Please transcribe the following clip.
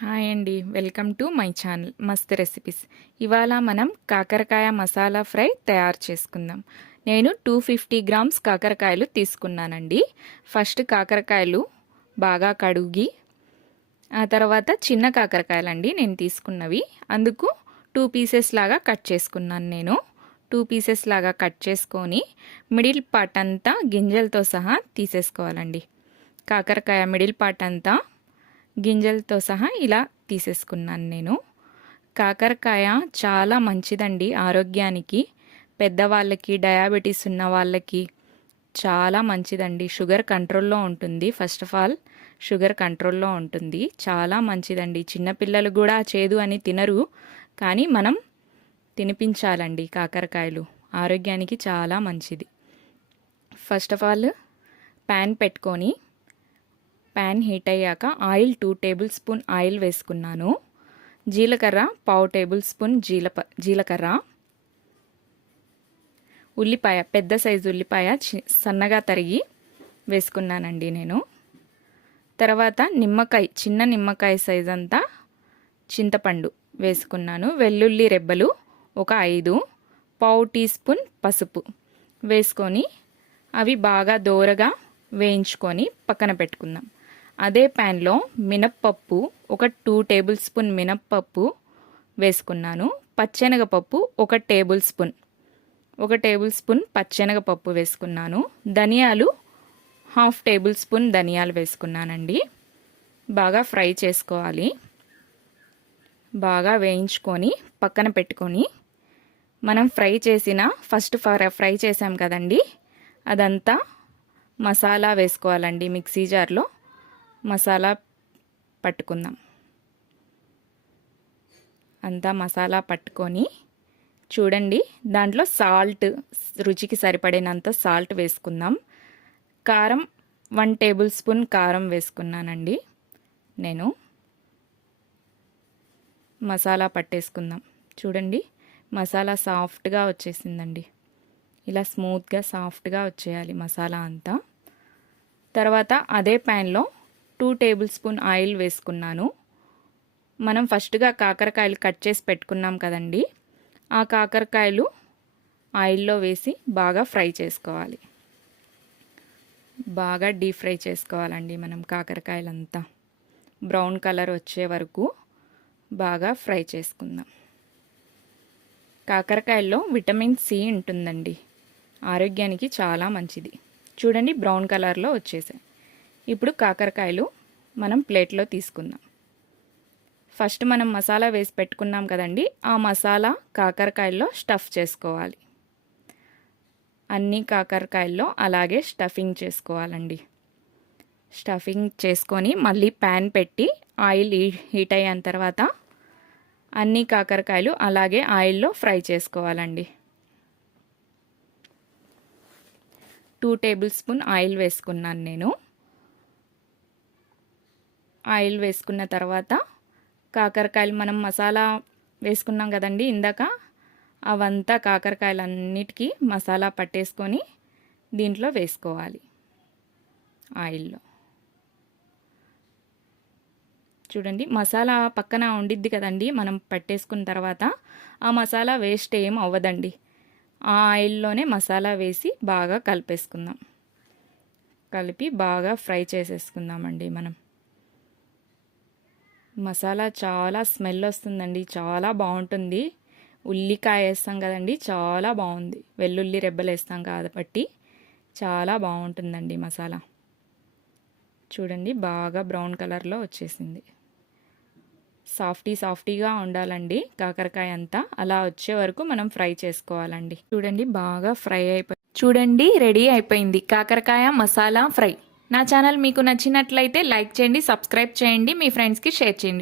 Hi అండి. Welcome to my channel Mast recipes. ఇవాళ మనం కాకరకాయ మసాలా ఫ్రై తయారు చేసుకుందాం. నేను టూ ఫిఫ్టీ గ్రామ్స్ కాకరకాయలు తీసుకున్నానండి. ఫస్ట్ కాకరకాయలు బాగా కడుగి ఆ తర్వాత చిన్న కాకరకాయలు అండి నేను తీసుకున్నవి. అందుకు టూ పీసెస్ లాగా కట్ చేసుకున్నాను నేను. టూ పీసెస్ లాగా కట్ చేసుకొని మిడిల్ పార్ట్ అంతా గింజలతో సహా తీసేసుకోవాలండి. కాకరకాయ మిడిల్ పార్ట్ అంతా గింజలతో సహా ఇలా తీసేసుకున్నాను నేను. కాకరకాయ చాలా మంచిదండి ఆరోగ్యానికి. పెద్దవాళ్ళకి డయాబెటీస్ ఉన్న వాళ్ళకి చాలా మంచిదండి. షుగర్ కంట్రోల్లో ఉంటుంది ఫస్ట్ ఆఫ్ ఆల్. షుగర్ కంట్రోల్లో ఉంటుంది. చాలా మంచిదండి. చిన్నపిల్లలు కూడా చేదు అని తినరు కానీ మనం తినిపించాలండి కాకరకాయలు. ఆరోగ్యానికి చాలా మంచిది. ఫస్ట్ ఆఫ్ ఆల్ ప్యాన్ పెట్టుకొని ప్యాన్ హీట్ అయ్యాక oil two tablespoon oil వేసుకున్నాను. జీలకర్ర పావు టేబుల్ స్పూన్ జీలప జీలకర్ర. ఉల్లిపాయ పెద్ద సైజు ఉల్లిపాయ సన్నగా తరిగి వేసుకున్నానండి నేను. తర్వాత నిమ్మకాయ చిన్న నిమ్మకాయ సైజ్ అంతా చింతపండు వేసుకున్నాను. వెల్లుల్లి రెబ్బలు ఒక ఐదు పావు టీ స్పూన్ పసుపు వేసుకొని అవి బాగా దోరగా వేయించుకొని పక్కన పెట్టుకుందాం. అదే ప్యాన్లో మినప్పప్పు ఒక టూ టేబుల్ స్పూన్ మినప్పప్పు వేసుకున్నాను. పచ్చెనగపప్పు ఒక టేబుల్ స్పూన్. ఒక టేబుల్ స్పూన్ పచ్చెనగపప్పు వేసుకున్నాను. ధనియాలు హాఫ్ టేబుల్ స్పూన్ ధనియాలు వేసుకున్నానండి. బాగా ఫ్రై చేసుకోవాలి. బాగా వేయించుకొని పక్కన పెట్టుకొని మనం ఫ్రై చేసిన ఫస్ట్ ఫ్రై చేసాం కదండి అదంతా మసాలా వేసుకోవాలండి మిక్సీ జార్లో. మసాలా పట్టుకుందాం. అంతా మసాలా పట్టుకొని చూడండి దాంట్లో సాల్ట్ రుచికి సరిపడినంత సాల్ట్ వేసుకుందాం. కారం వన్ టేబుల్ స్పూన్ కారం వేసుకున్నానండి. నేను మసాలా పట్టేసుకుందాం. చూడండి మసాలా సాఫ్ట్గా వచ్చేసిందండి. ఇలా స్మూత్గా సాఫ్ట్గా వచ్చేయాలి మసాలా అంతా. తర్వాత అదే ప్యాన్లో టూ టేబుల్ స్పూన్ ఆయిల్ వేసుకున్నాను. మనం ఫస్ట్గా కాకరకాయలు కట్ చేసి పెట్టుకున్నాం కదండి. ఆ కాకరకాయలు ఆయిల్లో వేసి బాగా ఫ్రై చేసుకోవాలి. బాగా డీప్ ఫ్రై చేసుకోవాలండి మనం కాకరకాయలంతా. బ్రౌన్ కలర్ వచ్చే వరకు బాగా ఫ్రై చేసుకుందాం. కాకరకాయల్లో విటమిన్ సి ఉంటుందండి. ఆరోగ్యానికి చాలా మంచిది. చూడండి బ్రౌన్ కలర్లో వచ్చేసాయి. ఇప్పుడు కాకరకాయలు మనం ప్లేట్లో తీసుకుందాం. ఫస్ట్ మనం మసాలా వేసి పెట్టుకున్నాం కదండి ఆ మసాలా కాకరకాయల్లో స్టఫ్ చేసుకోవాలి. అన్ని కాకరకాయల్లో అలాగే స్టఫింగ్ చేసుకోవాలండి. స్టఫింగ్ చేసుకొని మళ్ళీ ప్యాన్ పెట్టి ఆయిల్ హీట్ అయిన తర్వాత అన్ని కాకరకాయలు అలాగే ఆయిల్లో ఫ్రై చేసుకోవాలండి. టూ టేబుల్ స్పూన్ ఆయిల్ వేసుకున్నాను నేను. ఆయిల్ వేసుకున్న తర్వాత కాకరకాయలు మనం మసాలా వేసుకున్నాం కదండి ఇందాక. అవంతా కాకరకాయలన్నిటికీ మసాలా పట్టేసుకొని దీంట్లో వేసుకోవాలి ఆయిల్లో. చూడండి మసాలా పక్కన ఉండిద్ది కదండి మనం పట్టేసుకున్న తర్వాత ఆ మసాలా వేస్ట్ ఏం అవ్వదండి. ఆ ఆయిల్లోనే మసాలా వేసి బాగా కలిపేసుకుందాం. కలిపి బాగా ఫ్రై చేసేసుకుందామండి మనం. మసాలా చాలా స్మెల్ వస్తుందండి. చాలా బాగుంటుంది. ఉల్లికాయ వేస్తాం కదండి. చాలా బాగుంది. వెల్లుల్లి రెబ్బలు వేస్తాం కాబట్టి చాలా బాగుంటుందండి మసాలా. చూడండి బాగా బ్రౌన్ కలర్లో వచ్చేసింది. సాఫ్టీ సాఫ్టీగా ఉండాలండి కాకరకాయ అంతా. అలా వచ్చే వరకు మనం ఫ్రై చేసుకోవాలండి. చూడండి బాగా ఫ్రై అయిపోయి చూడండి రెడీ అయిపోయింది. కాకరకాయ మసాలా ఫ్రై. నా ఛానల్ మీకు నచ్చినట్లయితే లైక్ చేయండి సబ్స్క్రైబ్ చేయండి మీ ఫ్రెండ్స్కి షేర్ చేయండి.